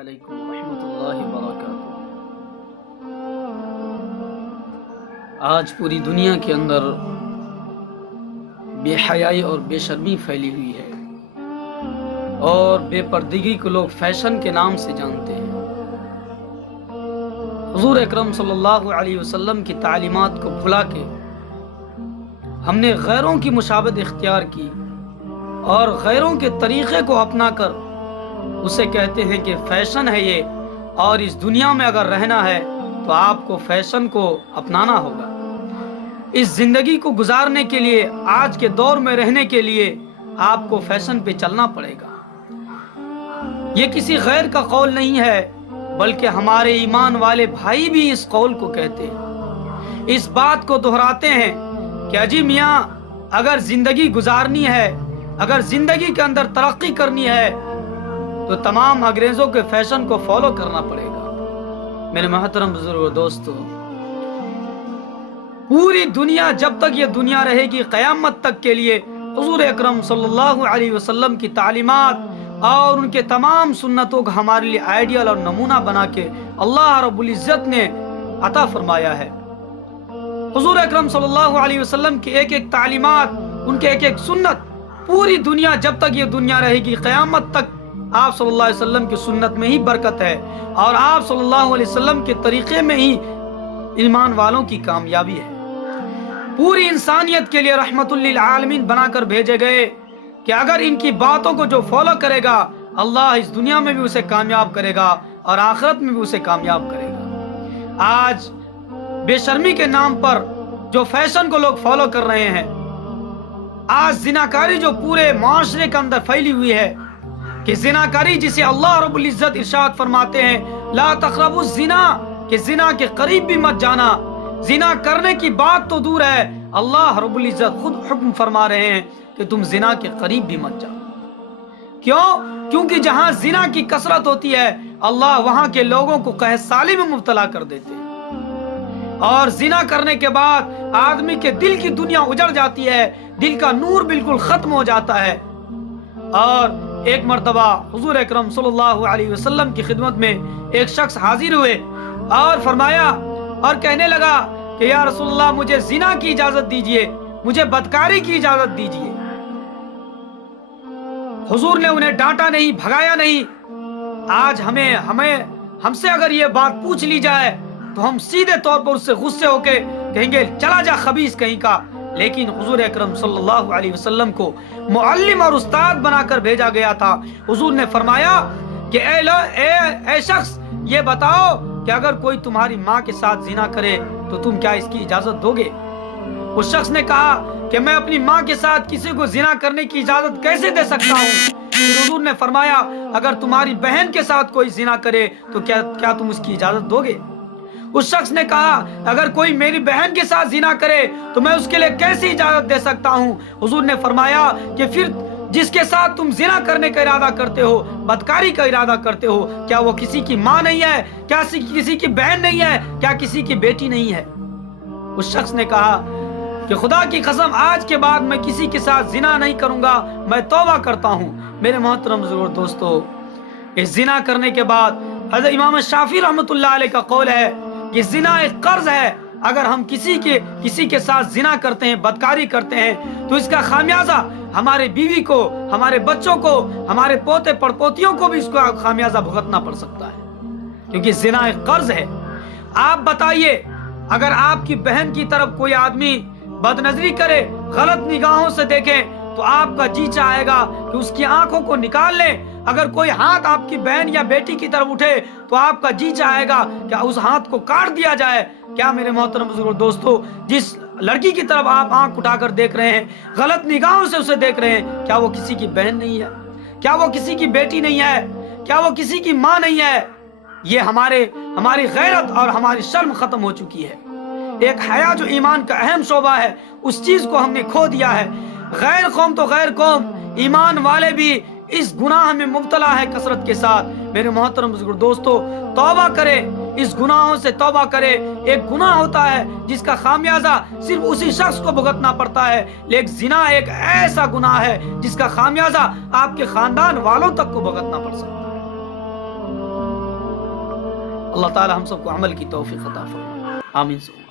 علیکم ورحمۃ اللہ وبرکاتہ۔ آج پوری دنیا کے اندر بے حیائی اور بے شرمی پھیلی ہوئی ہے اور بے پردگی کو لوگ فیشن کے نام سے جانتے ہیں۔ حضور اکرم صلی اللہ علیہ وسلم کی تعلیمات کو بھلا کے ہم نے غیروں کی مشابہت اختیار کی اور غیروں کے طریقے کو اپنا کر اسے کہتے ہیں کہ فیشن ہے یہ، اور اس دنیا میں اگر رہنا ہے تو آپ کو فیشن کو اپنانا ہوگا۔ اس زندگی کو گزارنے کے لیے، آج کے دور میں رہنے کے لیے آپ کو فیشن پہ چلنا پڑے گا۔ یہ کسی غیر کا قول نہیں ہے، بلکہ ہمارے ایمان والے بھائی بھی اس قول کو کہتے ہیں، اس بات کو دہراتے ہیں کہ اجی میاں اگر زندگی گزارنی ہے، اگر زندگی کے اندر ترقی کرنی ہے تو تمام انگریزوں کے فیشن کو فالو کرنا پڑے گا۔ میرے محترم بزرگ دوستو، پوری دنیا جب تک یہ دنیا رہے گی، قیامت تک کے لیے حضور اکرم صلی اللہ علیہ وسلم کی تعلیمات اور ان کے تمام سنتوں کو ہمارے لیے آئیڈیل اور نمونہ بنا کے اللہ رب العزت نے عطا فرمایا ہے۔ حضور اکرم صلی اللہ علیہ وسلم کی ایک ایک تعلیمات، ان کے ایک ایک سنت، پوری دنیا جب تک یہ دنیا رہے گی، قیامت تک آپ صلی اللہ علیہ وسلم کی سنت میں ہی برکت ہے اور آپ صلی اللہ علیہ وسلم کے طریقے میں ہی ایمان والوں کی کامیابی ہے۔ پوری انسانیت کے لیے رحمت للعالمین بنا کر بھیجے گئے کہ اگر ان کی باتوں کو جو فالو کرے گا، اللہ اس دنیا میں بھی اسے کامیاب کرے گا اور آخرت میں بھی اسے کامیاب کرے گا۔ آج بے شرمی کے نام پر جو فیشن کو لوگ فالو کر رہے ہیں، آج زناکاری جو پورے معاشرے کے اندر پھیلی ہوئی ہے، کہ زناکاری جسے اللہ رب العزت ارشاد فرماتے ہیں لا تقربوا الزنا، کہ زنا کے قریب بھی مت جانا۔ زنا کرنے کی بات تو دور ہے، اللہ رب العزت خود حکم فرما رہے ہیں کہ تم زنا کے قریب بھی مت جاؤ۔ کیونکہ جہاں زنا کی کثرت ہوتی ہے، اللہ وہاں کے لوگوں کو قحط سالی میں مبتلا کر دیتے ہیں، اور زنا کرنے کے بعد آدمی کے دل کی دنیا اجڑ جاتی ہے، دل کا نور بالکل ختم ہو جاتا ہے۔ اور ایک مرتبہ حضور اکرم صلی اللہ علیہ وسلم کی خدمت میں ایک شخص حاضر ہوئے اور فرمایا اور کہنے لگا کہ یا رسول اللہ، مجھے زنا کی اجازت دیجئے، مجھے بدکاری کی اجازت دیجئے۔ حضور نے انہیں ڈانٹا نہیں، بھگایا نہیں۔ آج ہم سے اگر یہ بات پوچھ لی جائے تو ہم سیدھے طور پر اس سے غصے ہو کے کہیں گے چلا جا خبیث کہیں کا، لیکن حضور اکرم صلی اللہ علیہ وسلم کو معلم اور استاد بنا کر بھیجا گیا تھا۔ حضور نے فرمایا کہ اے شخص، یہ بتاؤ کہ اگر کوئی تمہاری ماں کے ساتھ زنا کرے تو تم کیا اس کی اجازت دو گے؟ اس شخص نے کہا کہ میں اپنی ماں کے ساتھ کسی کو زنا کرنے کی اجازت کیسے دے سکتا ہوں؟ پھر حضور نے فرمایا اگر تمہاری بہن کے ساتھ کوئی زنا کرے تو کیا تم اس کی اجازت دو گے؟ اس شخص نے کہا اگر کوئی میری بہن کے ساتھ زنا کرے تو میں اس کے لیے کیسی اجازت دے سکتا ہوں؟ حضور نے فرمایا کہ پھر جس کے ساتھ تم زنا کرنے کا ارادہ کرتے ہو، بدکاری کا ارادہ کرتے ہو، کیا وہ کسی کی ماں نہیں ہے؟ کیا کسی کی بہن نہیں ہے؟ کیا کسی کی بیٹی نہیں ہے؟ اس شخص نے کہا کہ خدا کی قسم آج کے بعد میں کسی کے ساتھ زنا نہیں کروں گا، میں توبہ کرتا ہوں۔ میرے محترم بزرگ دوستو، اس زنا کرنے کے بعد حضرت امام شافعی رحمۃ اللہ علیہ کا قول ہے کہ زنا ایک قرض ہے۔ اگر ہم کسی کے ساتھ زنا کرتے ہیں، بدکاری کرتے ہیں، تو اس کا خامیازہ ہمارے بیوی کو، ہمارے بچوں کو، ہمارے پوتے پڑپوتیوں کو بھی اس کا خامیازہ بھگتنا پڑ سکتا ہے، کیونکہ زنا ایک قرض ہے۔ آپ بتائیے، اگر آپ کی بہن کی طرف کوئی آدمی بدنظری کرے، غلط نگاہوں سے دیکھے، تو آپ کا جی چاہے گا کہ اس کی آنکھوں کو نکال لیں۔ اگر کوئی ہاتھ آپ کی بہن یا بیٹی کی طرف اٹھے تو آپ کا جی چاہے گا کہ اس ہاتھ کو کاٹ دیا جائے۔ کیا میرے محترم بزرگ دوستو، جس لڑکی کی طرف آپ آنکھ اٹھا کر دیکھ رہے ہیں، غلط نگاہوں سے اسے دیکھ رہے ہیں، کیا وہ کسی کی بہن نہیں ہے؟ کیا وہ کسی کی بیٹی نہیں ہے؟ کیا وہ کسی کی ماں نہیں ہے؟ یہ ہماری غیرت اور ہماری شرم ختم ہو چکی ہے۔ ایک حیا جو ایمان کا اہم شعبہ ہے، اس چیز کو ہم نے کھو دیا ہے۔ غیر قوم تو غیر قوم، ایمان والے بھی اس گناہ میں مبتلا ہے کثرت کے ساتھ۔ میرے محترم بزرگ دوستو، توبہ کرے، اس گناہوں سے توبہ کرے۔ ایک گناہ ہوتا ہے جس کا خامیازہ صرف اسی شخص کو بھگتنا پڑتا ہے، لیکن زنا ایک ایسا گناہ ہے جس کا خامیازہ آپ کے خاندان والوں تک کو بھگتنا پڑ سکتا ہے۔ اللہ تعالی ہم سب کو عمل کی توفیق عطا فرمائے، آمین۔